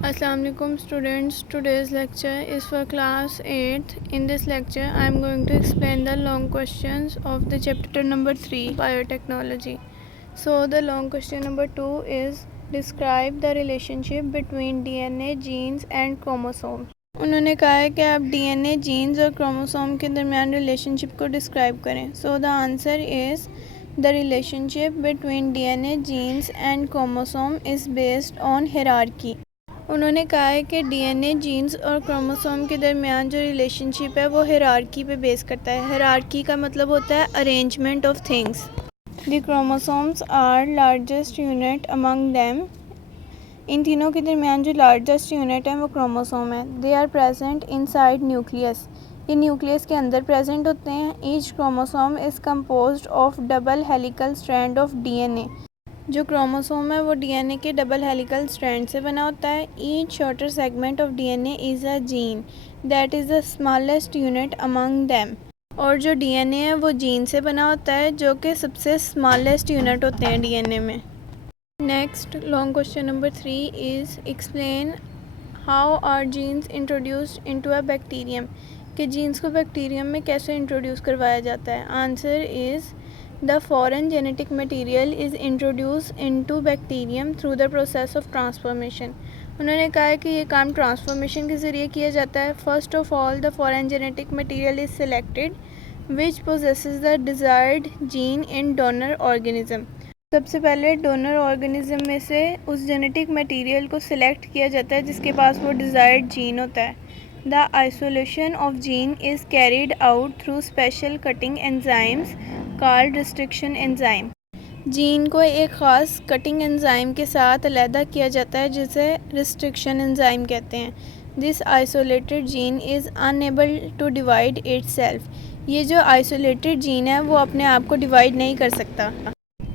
Assalamu alaikum students. Today's lecture is for class 8th. In this lecture I am going to explain the long questions of the chapter number 3 biotechnology. So the long question number 2 is describe the relationship between DNA, genes and chromosome. उन्होंने कहा है कि आप DNA, jeans और chromosome के दरमियान relationship को describe करें. So the answer is the relationship between DNA, genes and chromosome is based on hierarchy. उन्होंने कहा है कि डीएनए, जीन्स और क्रोमोसोम के दरमियान जो रिलेशनशिप है वो हायरार्की पे बेस करता है. हायरार्की का मतलब होता है arrangement of things. The chromosomes are largest unit among them. इन तीनों के दरमियान जो लार्जेस्ट यूनिट है वो क्रोमोसोम है. They are present inside nucleus. ये न्यूक्लियस के अंदर प्रेजेंट होते हैं. Each chromosome is composed of double helical strand of DNA. जो क्रोमोसोम है वो डीएनए के डबल हेलिकल स्ट्रैंड से बना होता है. Each shorter segment of DNA is a gene that is the smallest unit among them. और जो डीएनए है वो जीन से बना होता है जो कि सबसे स्मॉलेस्ट यूनिट होते हैं डीएनए में. Next long question number 3 is explain how are genes introduced into a bacterium. कि जीन्स को बैक्टीरियम में कैसे इंट्रोड्यूस करवाया जाता है. Answer is The foreign genetic material is introduced into bacterium through the process of transformation. उन्होंने कहा है कि ये काम ट्रांसफॉर्मेशन के ज़रिए किया जाता है. First of all the foreign genetic material is selected which possesses the desired gene in donor organism. सबसे पहले डोनर ऑर्गेनिज्म में से उस जेनेटिक मटेरियल को सिलेक्ट किया जाता है जिसके पास वो डिज़ायर्ड जीन होता है. The isolation of gene is carried out through special cutting enzymes called restriction enzyme. Gene को एक ख़ास कटिंग एंजाइम के साथ अलहदा किया जाता है जिसे रिस्ट्रिक्शन एंजाइम कहते हैं. This isolated gene is unable to divide itself. ये जो आइसोलेटेड जीन है वो अपने आप को डिवाइड नहीं कर सकता.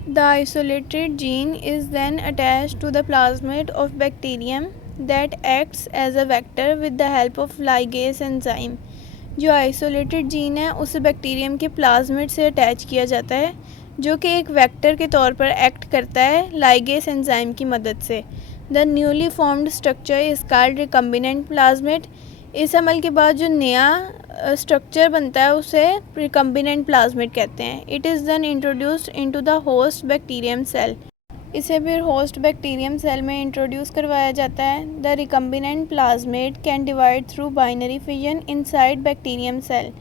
The isolated gene is then attached to the plasmid of bacterium that acts as a vector with the help of ligase enzyme. जो आइसोलेटेड जीन है उसे बैक्टीरियम के प्लाज्मिड से अटैच किया जाता है जो कि एक वेक्टर के तौर पर एक्ट करता है लाइगेस एंजाइम की मदद से. The newly formed structure is called recombinant plasmid. इस अमल के बाद जो नया स्ट्रक्चर बनता है उसे रिकम्बिनेंट प्लाज्मिड कहते हैं. It is then introduced into the host bacterium cell. इसे फिर होस्ट बैक्टीरियम सेल में इंट्रोड्यूस करवाया जाता है. The recombinant plasmid can divide through binary fission inside bacterium cell.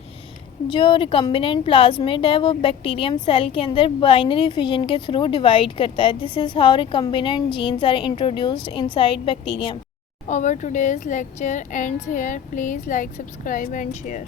जो रिकम्बिनेंट प्लाज्मिड है वो बैक्टीरियम सेल के अंदर बाइनरी फिजन के थ्रू डिवाइड करता है. This is how recombinant genes are introduced inside bacterium. Our today's lecture ends here. Please like, subscribe and share.